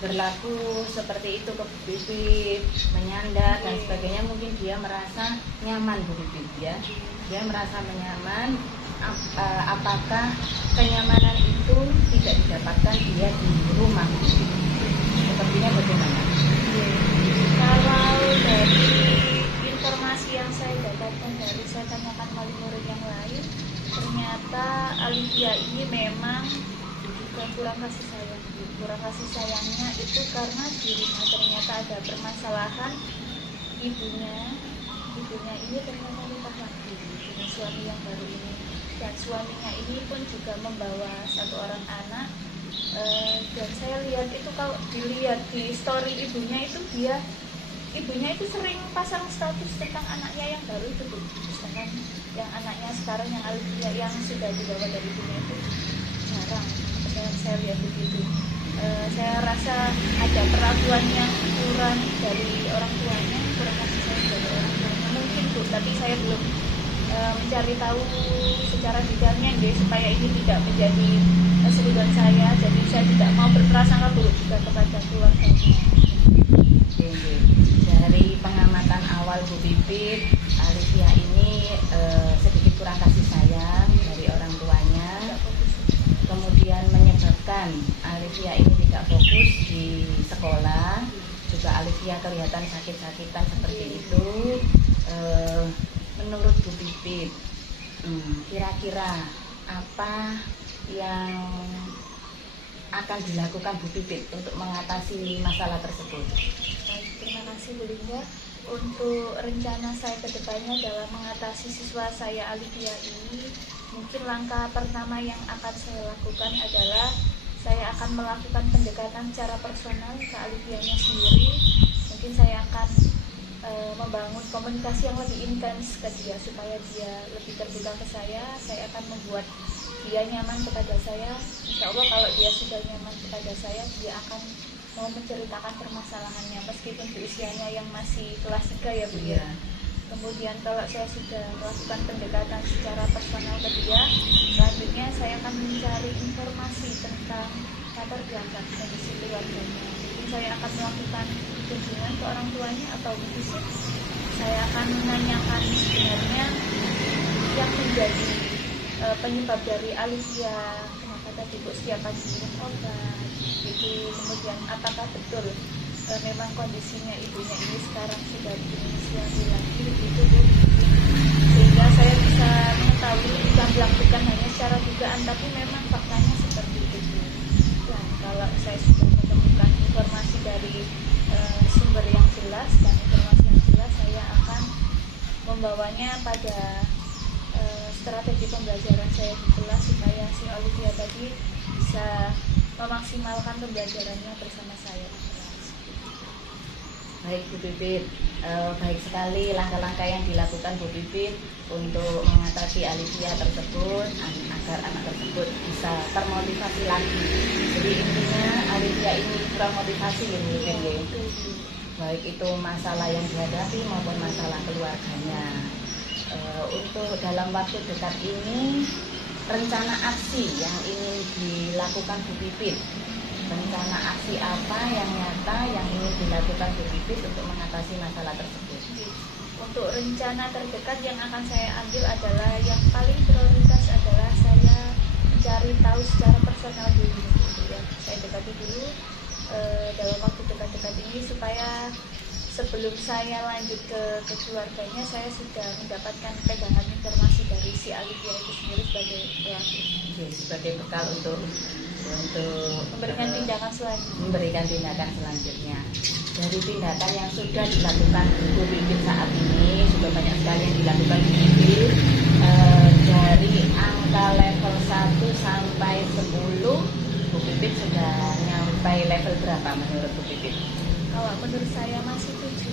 berlaku seperti itu ke Bu Pipit, menyandar dan sebagainya, mungkin dia merasa nyaman Bu Pipit ya. Dia merasa nyaman. Apakah kenyamanan itu tidak didapatkan dia di rumah? Sepertinya bagaimana? Kalau dari informasi yang saya dapatkan dari saya tanyakan wali murid yang lain, ternyata Alifia ini memang juga kurang kasih sayang. Kurang kasih sayangnya itu karena di rumah ternyata ada permasalahan. Ibunya ini ternyata nikah lagi dengan suami yang baru ini, dan suaminya ini pun juga membawa satu orang anak. Dan saya lihat itu, kalau dilihat di story ibunya itu itu sering pasang status tentang anaknya yang baru itu Bu. Misalkan yang anaknya sekarang yang Alifia yang sudah dibawa dari dunia itu jarang. Saya lihat begitu. Saya rasa ada perlakuan yang kurang dari orang tuanya, kurang kasih sayang dari orang tuanya mungkin Bu, tapi saya belum mencari tahu secara detailnya deh, supaya ini tidak menjadi keseluruhan saya, jadi saya tidak mau berprasangka buruk juga kepada keluarganya. Dari pengamatan awal Bu Pipit, Alifia ini sedikit kurang kasih sayang dari orang tuanya, kemudian menyebabkan Alifia ini tidak fokus di sekolah, juga Alifia kelihatan sakit-sakitan seperti itu. Menurut Bu Pipit, kira-kira apa yang akan dilakukan Bu Pipit untuk mengatasi masalah tersebut? Baik, terima kasih Bu Linda. Untuk rencana saya ke depannya dalam mengatasi siswa saya Alifia ini, mungkin langkah pertama yang akan saya lakukan adalah saya akan melakukan pendekatan secara personal ke Alifianya sendiri. Mungkin saya akan membangun komunikasi yang lebih intens ke dia supaya dia lebih terbuka ke saya. Saya akan membuat dia nyaman kepada saya. Insya Allah kalau dia sudah nyaman kepada saya, dia akan mau menceritakan permasalahannya meskipun di usianya yang masih kelas 3 ya Bu ya. Kemudian kalau saya sudah melakukan pendekatan secara personal ke dia, selanjutnya saya akan mencari informasi tentang latar belakang kondisi keluarganya. Mungkin saya akan melakukan kunjungan ke orang tuanya atau visit. Saya akan menanyakan sebenarnya yang menjadi penyebab dari Alifia, kenapa tadi Bu setiap pagi minum obat itu, kemudian apakah betul memang kondisinya ibunya ini sekarang sudah punya suami lagi begitu Bu, sehingga saya bisa mengetahui bukan dilakukan hanya secara dugaan tapi memang faktanya seperti itu. Dan kalau saya sudah menemukan informasi dari sumber yang jelas dan informasi yang jelas, saya akan membawanya pada strategi pembelajaran saya di kelas supaya si Olivia tadi bisa memaksimalkan pembelajarannya bersama saya di kelas. Baik Bu Pipit, baik sekali langkah-langkah yang dilakukan Bu Pipit untuk mengatasi Alifia tersebut agar anak tersebut bisa termotivasi lagi. Jadi intinya Alifia ini kurang motivasi ya Bu Pipit, baik itu masalah yang dihadapi maupun masalah keluarganya. Untuk dalam waktu dekat ini, rencana aksi yang ingin dilakukan Bu Pipit, rencana aksi apa yang nyata yang ingin dilakukan Bu Pipit untuk mengatasi masalah tersebut? Untuk rencana terdekat yang akan saya ambil adalah yang paling prioritas adalah saya mencari tahu secara personal dulu, ya. Saya dekati dulu waktu dekat-dekat ini supaya sebelum saya lanjut ke keluarganya saya sudah mendapatkan pegangan informasi dari si Alivia itu sendiri sebagai pelaku. Oke, sebagai bekal untuk Memberikan memberikan tindakan selanjutnya. Dari tindakan yang sudah dilakukan Bu Pipit saat ini, sudah banyak sekali yang dilakukan Bu Pipit. Dari angka level 1 sampai 10, Bu Pipit sudah nyampai level berapa menurut Bu Pipit? Kalau menurut saya masih 7.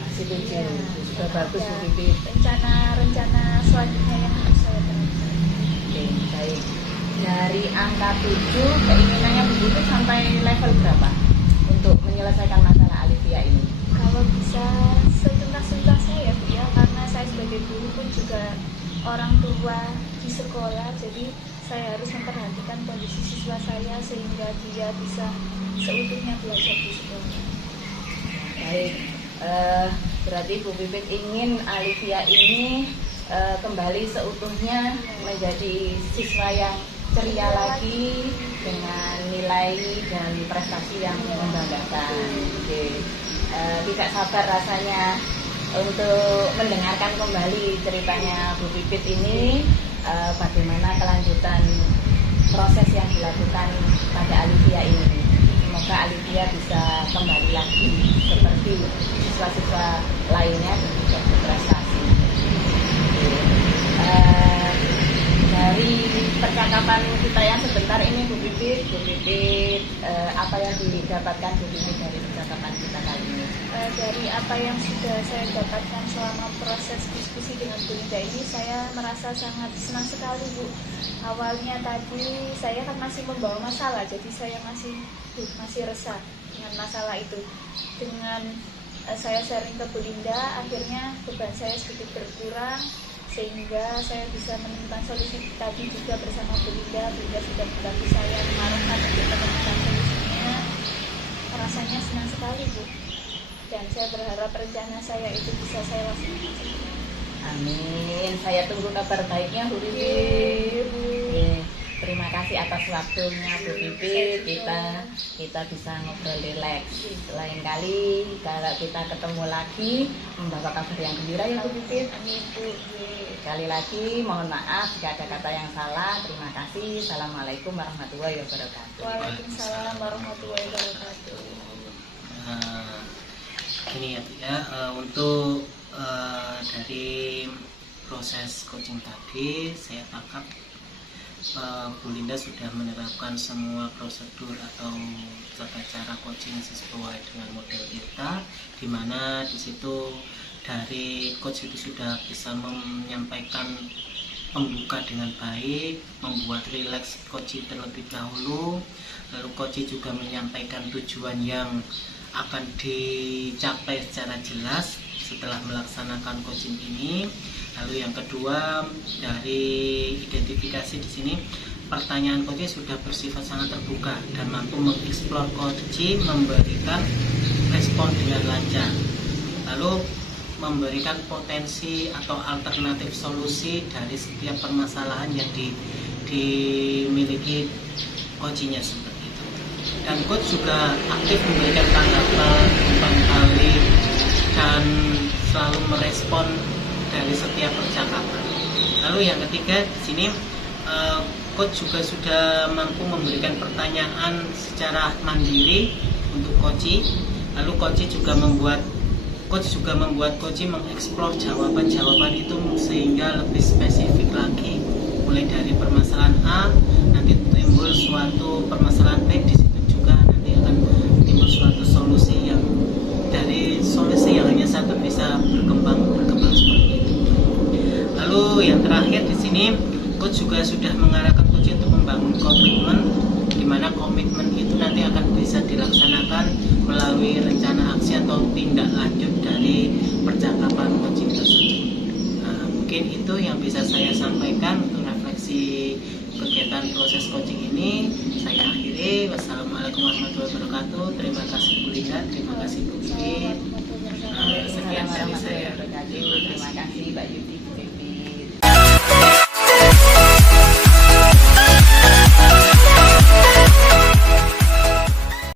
Masih 7, Ya, sudah bagus ada Bu Pipit. rencana selanjutnya yang harus saya terapkan. Oke, baik. Dari angka 7, keinginannya Bu Pipit sampai level berapa untuk menyelesaikan masalah Alivia ini? Kalau bisa setuntas-tuntasnya ya Bu ya, karena saya sebagai guru pun juga orang tua di sekolah, jadi saya harus memperhatikan kondisi siswa saya sehingga dia bisa seutuhnya belajar di sekolah. Baik, berarti Bu Pipit ingin Alivia ini kembali seutuhnya menjadi siswa yang ceria lagi dengan nilai dan prestasi yang membanggakan. Oke. Tidak sabar rasanya untuk mendengarkan kembali ceritanya Bu Pipit ini, bagaimana kelanjutan proses yang dilakukan pada Alivia ini. Semoga Alivia bisa kembali lagi seperti siswa-siswa lainnya dan juga berprestasi. Dari percakapan kita yang sebentar ini Bu Pipit, apa yang didapatkan Bu Pipit dari percakapan kita kali ini? Dari apa yang sudah saya dapatkan selama proses diskusi dengan Bu Linda ini, saya merasa sangat senang sekali Bu. Awalnya tadi saya kan masih membawa masalah, jadi saya masih resah dengan masalah itu. Dengan saya sharing ke Bu Linda, akhirnya beban saya sedikit berkurang, sehingga saya bisa menemukan solusi tadi juga bersama Bu Linda. Bu Linda sudah membantu saya mengarahkan untuk menemukan solusinya. Rasanya senang sekali Bu, dan saya berharap rencana saya itu bisa saya laksanakan. Amin. Saya tunggu kabar baiknya Bu Pipit. Terima kasih atas waktunya Bu Pipit. Kita bisa ngobrol rileks. Lain kali kalau kita ketemu lagi membawa kabar yang gembira ya Bu Pipit. Amin Bu. Sekali lagi mohon maaf jika ada kata yang salah. Terima kasih. Assalamualaikum warahmatullahi wabarakatuh. Waalaikumsalam warahmatullahi wabarakatuh. Ini ya, untuk dari proses coaching tadi saya tangkap Bu Linda sudah menerapkan semua prosedur atau tata cara coaching sesuai dengan model kita, di mana di situ dari coach itu sudah bisa menyampaikan pembuka dengan baik, membuat rileks coach terlebih dahulu, lalu coach juga menyampaikan tujuan yang akan dicapai secara jelas setelah melaksanakan coaching ini. Lalu yang kedua, dari identifikasi di sini pertanyaan coach sudah bersifat sangat terbuka dan mampu mengeksplor coach, memberikan respon dengan lancar. Lalu memberikan potensi atau alternatif solusi dari setiap permasalahan yang dimiliki coachnya seperti itu. Dan coach juga aktif memberikan tanggapan, umpan balik, dan selalu merespon dari setiap percakapan. Lalu yang ketiga di sini coach juga sudah mampu memberikan pertanyaan secara mandiri untuk coach. Lalu coach juga membuat coach mengeksplor jawaban-jawaban itu sehingga lebih spesifik lagi. Mulai dari permasalahan A, nanti timbul suatu permasalahan B, di situ juga nanti akan timbul suatu solusi yang dari solusi yang hanya satu bisa berkembang seperti itu. Lalu yang terakhir di sini coach juga sudah mengarahkan coach untuk membangun komitmen, di mana komitmen itu nanti akan bisa dilaksanakan melalui rencana aksi atau tindak lanjut dari percakapan coaching tersebut. Nah, mungkin itu yang bisa saya sampaikan untuk refleksi kegiatan proses coaching ini. Saya akhiri. Wassalamualaikum warahmatullahi wabarakatuh. Terima kasih Bu Linda, terima kasih Bu Pipit. Sekian dari saya. Terima kasih Mbak Yudi.